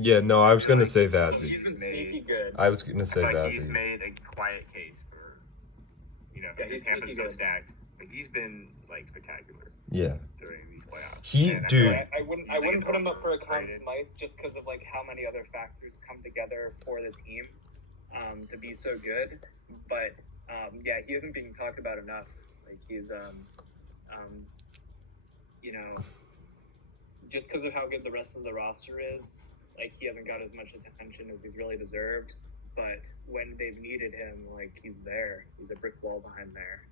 Yeah, no, I was gonna like, say Vazzy. He's been sneaky good. I was gonna say I feel like he's Vazzy. made a quiet case for, he's Tampa's sneaky so good. stacked, but he's been like spectacular Yeah. during these playoffs. He, And I feel dude. like I wouldn't he's, like, put him up for a Conn overrated. Smythe just because of like how many other factors come together for the team to be so good. But yeah, he isn't being talked about enough. Like he's just because of how good the rest of the roster is, like he hasn't got as much attention as he's really deserved. But when they've needed him, like he's there. He's a brick wall behind there.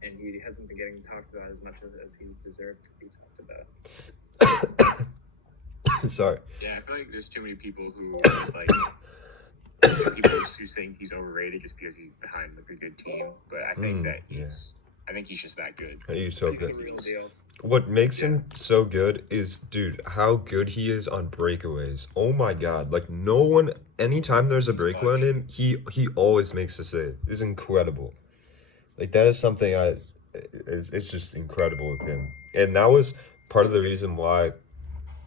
And he hasn't been getting talked about as much as he deserved to be talked about. Sorry. Yeah, I feel like there's too many people who like people who think he's overrated just because he's behind like a good team. But I think that I think he's just that good. He's so He's good. the real deal. What makes him so good is, dude, how good he is on breakaways. Oh my god. Like, no one, anytime there's a breakaway on him, he always makes a save. It's incredible. Like, that is something it's just incredible with him. And that was part of the reason why,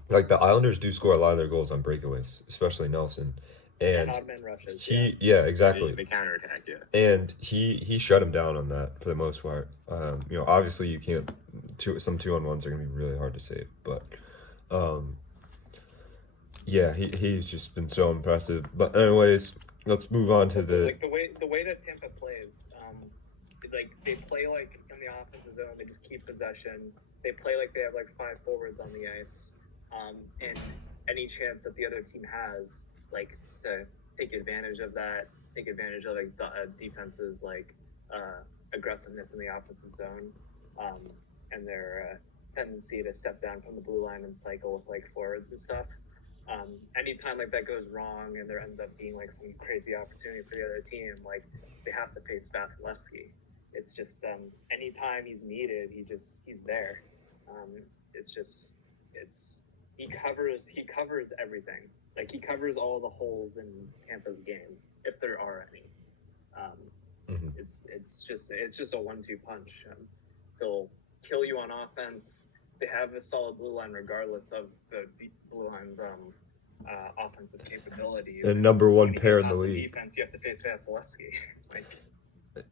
like, the Islanders do score a lot of their goals on breakaways, especially Nelson. And odd man rushes. Exactly. The counterattack, And he shut him down on that for the most part. Obviously you can't. Some 2-on-1s are gonna be really hard to save, but he's just been so impressive. But anyways, let's move on to the like the way that Tampa plays. Is like they play like in the offensive zone. They just keep possession. They play like they have like 5 forwards on the ice, and any chance that the other team has, like to take advantage of that, take advantage of like the defense's like aggressiveness in the offensive zone, and their tendency to step down from the blue line and cycle with like forwards and stuff. Anytime like that goes wrong and there ends up being like some crazy opportunity for the other team, like they have to face Vasilevsky. It's just anytime he's needed, he's there. He covers everything. Like he covers all the holes in Tampa's game, if there are any. It's just a 1-2 punch. He'll kill you on offense. They have a solid blue line regardless of the blue line's offensive capabilities. the number one pair in the league. Defense, you have to face Vasilevsky.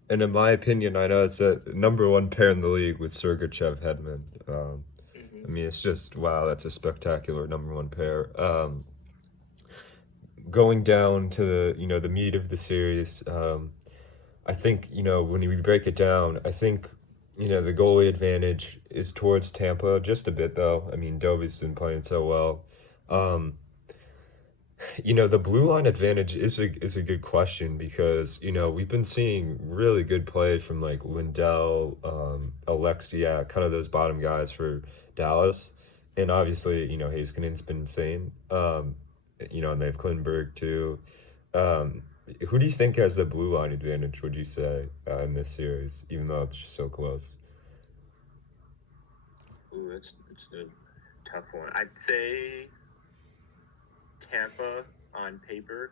And in my opinion, I know it's a number one pair in the league with Sergachev Hedman. I mean, it's just wow, that's a spectacular number one pair. Going down to the meat of the series, I think when we break it down, I think the goalie advantage is towards Tampa just a bit though. I mean, Doby's been playing so well. The blue line advantage is a good question because we've been seeing really good play from like Lindell, Alexiak, kind of those bottom guys for Dallas, and obviously Heiskanen's been insane. And they have Klinberg too. Who do you think has the blue line advantage? Would you say in this series, even though it's just so close? Ooh, it's a tough one. I'd say Tampa on paper.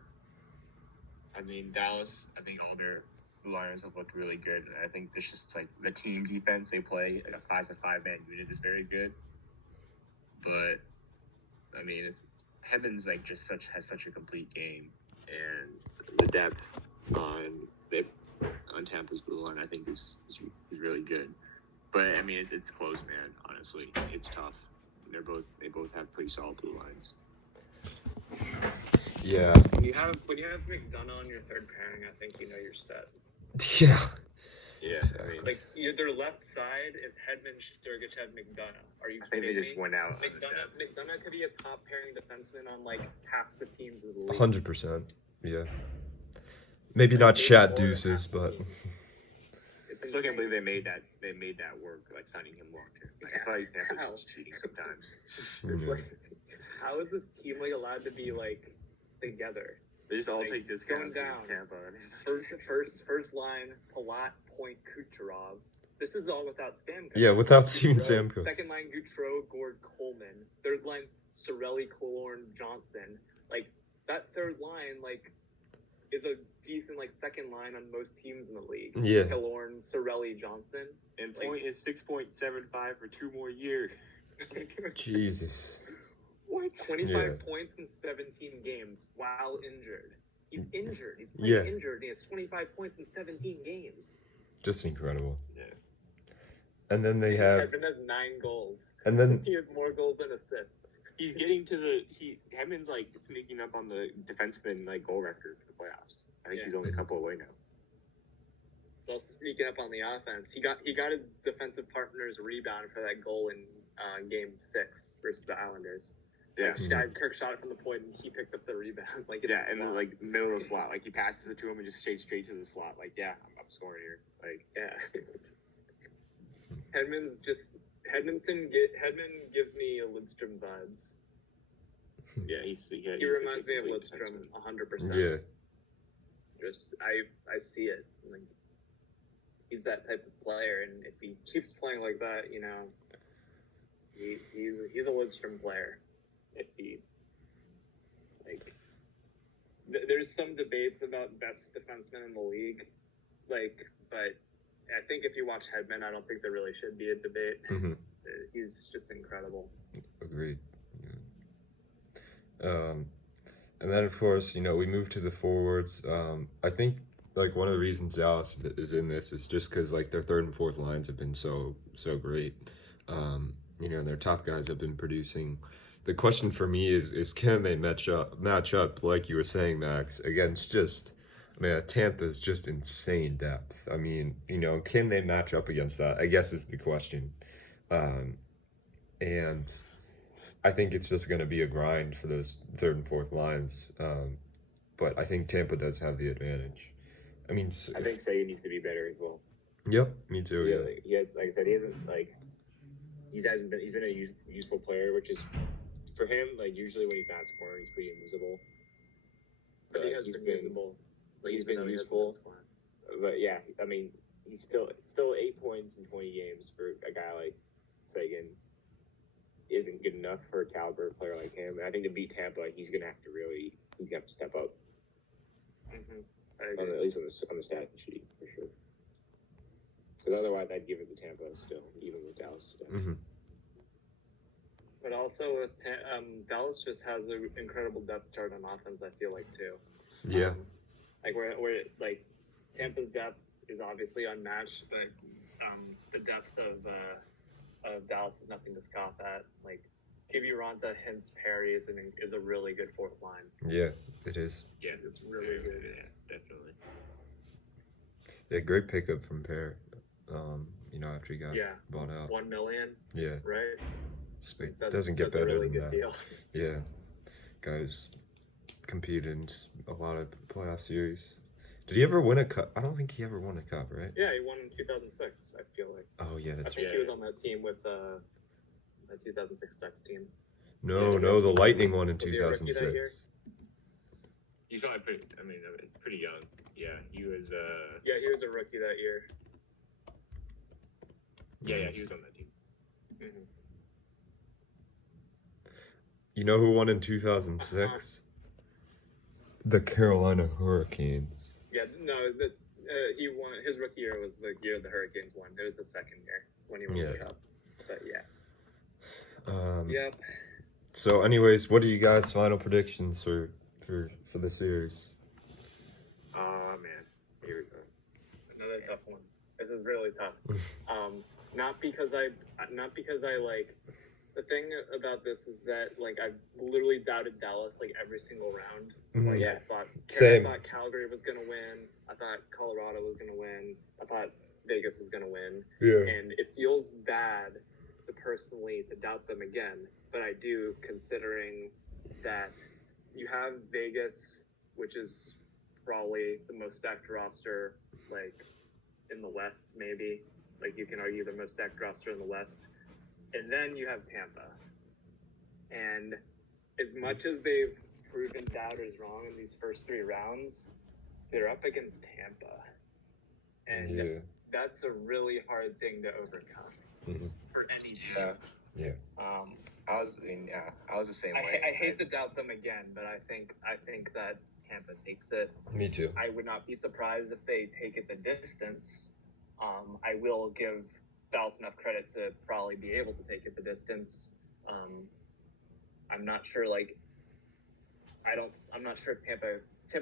I mean, Dallas, I think all their liners have looked really good. And I think this just like the team defense they play, like a 5-5-man unit is very good. But I mean, Heaven's like has such a complete game, and the depth on Tampa's blue line I think is really good. But I mean, it's close, man. Honestly, it's tough. They both have pretty solid blue lines. Yeah. When you have McDonough on your third pairing, I think you're set. Yeah. Yeah, Exactly. I mean, Like their left side is Hedman, Sergachev, McDonough. Are you I think kidding they just me? went out. McDonough could be a top pairing defenseman on like half the teams in the league. 100%. Yeah. Maybe not Shat Deuces, but I still can't believe they made that work, like signing him long term. I feel like Tampa's just cheating sometimes. How is this team like allowed to be like together? They just all take discounts against Tampa. First line, Palat, Point, Kucherov. This is all without Stamkos. yeah, without Steven Stamkos. Second line, Gautreau, Gord, Coleman. Third line, Sorelli, Killorn, Johnson. Like that third line, like is a decent like second line on most teams in the league. Yeah. Killorn, Sorelli, Johnson. And Point is 6.75 for 2 more years. Jesus. What? 25 points in 17 games while injured. He's injured. He's playing injured, and he has 25 points in 17 games. Just incredible. Yeah. And then they have Hedman has 9 goals. And then he has more goals than assists. He's getting to the Hedman's like sneaking up on the defenseman like goal record for the playoffs. I think he's only a couple away now. He's also sneaking up on the offense. He got his defensive partner's rebound for that goal in Game 6 versus the Islanders. Yeah. Kirk shot it from the point, and he picked up the rebound. And like middle of the slot, like he passes it to him and just straight to the slot. Like, I'm scoring here. Like, Hedman gives me Lidstrom vibes. He reminds me of Lidstrom 100%. Yeah. Just I see it. Like, he's that type of player, and if he keeps playing like that, he's a Lidstrom player. If he there's some debates about best defenseman in the league, but I think if you watch Hedman, I don't think there really should be a debate. Mm-hmm. He's just incredible. Agreed. Yeah. And then of course, we move to the forwards. I think like one of the reasons Dallas is in this is just because like their third and fourth lines have been so great. And their top guys have been producing. The question for me is can they match up like you were saying, Max, against Tampa's just insane depth. I mean, can they match up against that? I guess is the question. And I think it's just going to be a grind for those third and fourth lines. But I think Tampa does have the advantage. I mean, I think Sagan needs to be better as well. Yep, me too. Yeah. Like I said, he hasn't he's been a useful player, which is for him. Like usually when he's not scoring, he's pretty invisible. But he's been usable. He's been useful. But yeah, I mean, he's still 8 points in 20 games for a guy like Sagan isn't good enough for a caliber player like him. And I think to beat Tampa, he's gonna have to step up. Mm-hmm. At least on the stat sheet for sure. Because otherwise, I'd give it to Tampa still, even with Dallas. Mm-hmm. But also, Dallas just has an incredible depth chart on offense. I feel like too. Yeah. Where Tampa's depth is obviously unmatched, but the depth of Dallas is nothing to scoff at. Like Kiviranta, Hintz, Perry is a really good fourth line. Yeah, it is. Yeah, it's really good. Yeah, definitely. Yeah, great pickup from Perry. After he got bought out. $1 million. Yeah. Right. Doesn't get better really than good that. Deal. Yeah. Guys competed in a lot of playoff series. Did he ever win a cup? I don't think he ever won a cup, right? Yeah, he won in 2006, I feel like. Oh, yeah, I think he was on that team with the 2006 Ducks team. No, the Lightning won in 2006. He's probably pretty young. Yeah, he was. Yeah, he was a rookie that year. Yeah, he was on that team. Mm-hmm. You know who won in 2006? The Carolina Hurricanes. Yeah, no, he won. His rookie year was the year the Hurricanes won. It was the second year when he won the cup. But Yep. So, anyways, what are you guys' final predictions for the series? Man, here we go. Another tough one. This is really tough. Not because I like. The thing about this is that I've literally doubted Dallas every single round. Mm-hmm. I thought Calgary was gonna win. I thought Colorado was gonna win. I thought Vegas was gonna win. Yeah. And it feels bad personally to doubt them again, but I do, considering that you have Vegas, which is probably the most stacked roster in the West, maybe. You can argue the most stacked roster in the West. And then you have Tampa. And as much as they've proven doubters wrong in these first 3 rounds, they're up against Tampa. And that's a really hard thing to overcome for any team. Yeah. I was the same way. I hate to doubt them again, but I think that Tampa takes it. Me too. I would not be surprised if they take it the distance. I will give Dallas enough credit to probably be able to take it the distance. I'm not sure. I'm not sure if Tampa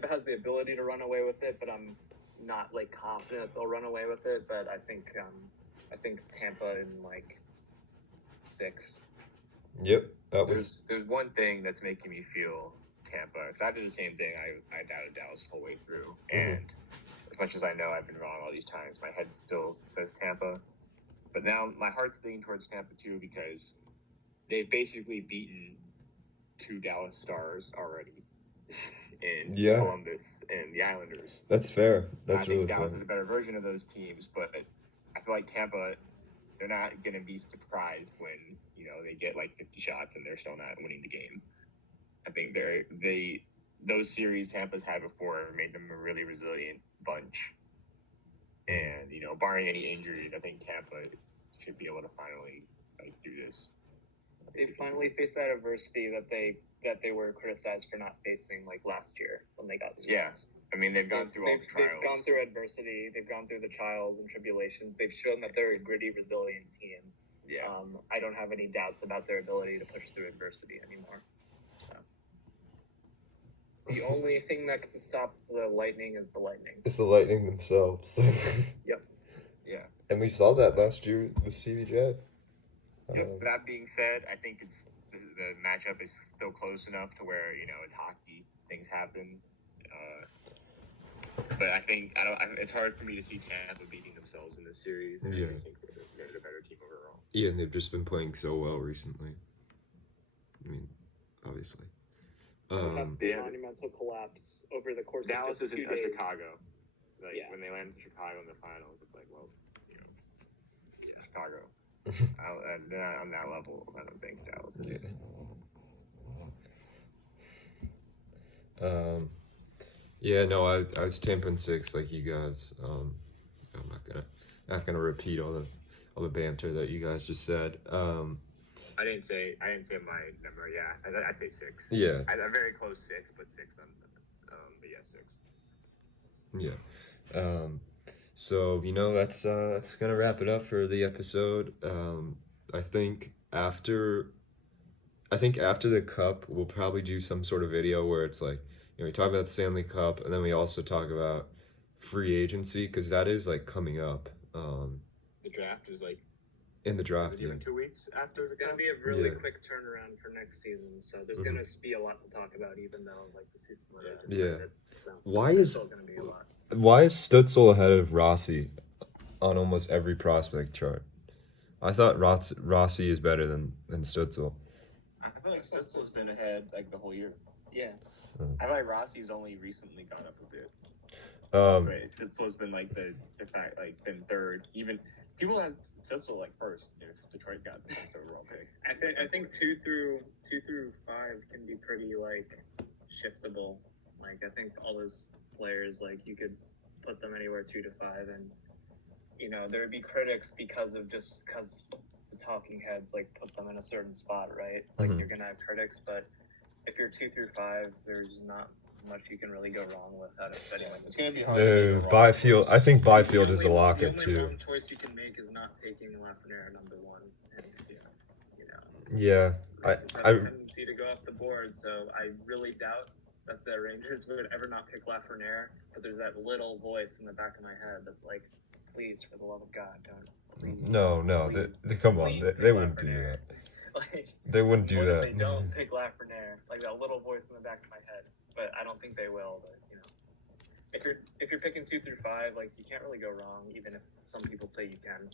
has the ability to run away with it, but I'm not like confident they'll run away with it. But I think Tampa in like 6. Yep, that was. There's one thing that's making me feel Tampa, because I did the same thing. I doubted Dallas the whole way through, and as much as I know I've been wrong all these times, my head still says Tampa. But now my heart's leaning towards Tampa too, because they've basically beaten 2 Dallas Stars already in Columbus and the Islanders. That's fair. That's I think really Dallas fair. is a better version of those teams, but I feel like Tampa, they're not going to be surprised when they get like 50 shots and they're still not winning the game. I think those series Tampa's had before made them a really resilient bunch, and barring any injuries, I think Tampa should be able to finally do this. They finally faced that adversity that they were criticized for not facing like last year when they got swept. Yeah. I mean, they've gone through all the trials. They've gone through adversity. They've gone through the trials and tribulations. They've shown that they're a gritty, resilient team. Yeah. I don't have any doubts about their ability to push through adversity anymore. So the only thing that can stop the Lightning is the Lightning. It's the Lightning themselves. Yep. Yeah. And we saw that last year with CBJ. Yep. That being said, I think the matchup is still close enough to where it's hockey, things happen. But I think it's hard for me to see Tampa beating themselves in this series. And I think they're the better team overall. Yeah, and they've just been playing so well recently. I mean, obviously. The monumental collapse over the course Dallas of 2 isn't days. Chicago. When they landed to Chicago in the finals, it's like, well, Chicago. On that level, I don't think Dallas is. I was Tampa in 6 like you guys. I'm not gonna repeat all the banter that you guys just said. I didn't say my number. Yeah, I'd say 6. Yeah, I'm very close 6, but 6. But yeah, 6. Yeah. So that's gonna wrap it up for the episode. I think after the Cup, we'll probably do some sort of video where it's like we talk about the Stanley Cup, and then we also talk about free agency, because that is like coming up. The draft is like in the draft, 2 weeks after It's the going to Cup. be a really quick turnaround for next season, so there's going to be a lot to talk about, even though like the season just ended. So there's still going to be a lot. Why is Stützle ahead of Rossi on almost every prospect chart? I thought Rossi is better than Stützle. I feel like Stützle's been ahead like the whole year. Yeah. I feel like Rossi's only recently gone up a bit. Right, Stützle's been been third. Even people have Stützle like first if Detroit got the first overall pick. I think 2 through 5 can be pretty like shiftable. Like I think all those players, like you could put them anywhere 2 to 5, and there would be critics because the talking heads like put them in a certain spot, right? Like you're gonna have critics, but if you're 2 through 5, there's not much you can really go wrong with out of anyone. It's gonna be hard. Byfield. I think Byfield is a lock-it too. The only choice you can make is not taking Lafreniere number 1, and Yeah, I have a tendency to go off the board, so I really doubt that the Rangers would ever not pick Lafreniere. But there's that little voice in the back of my head that's like, please, for the love of God, don't. Please, No, come on, they wouldn't do that. Like, They wouldn't do that. They don't pick Lafreniere, like that little voice in the back of my head. But I don't think they will. But if you're picking 2 through 5, like you can't really go wrong, even if some people say you can.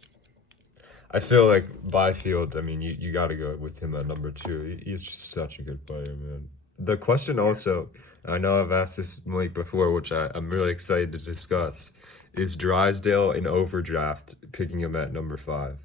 I feel like Byfield, I mean, you got to go with him at number 2. He's just such a good player, man. The question also, I know I've asked this Malik before, which I'm really excited to discuss, is Drysdale in overdraft picking him at number 5?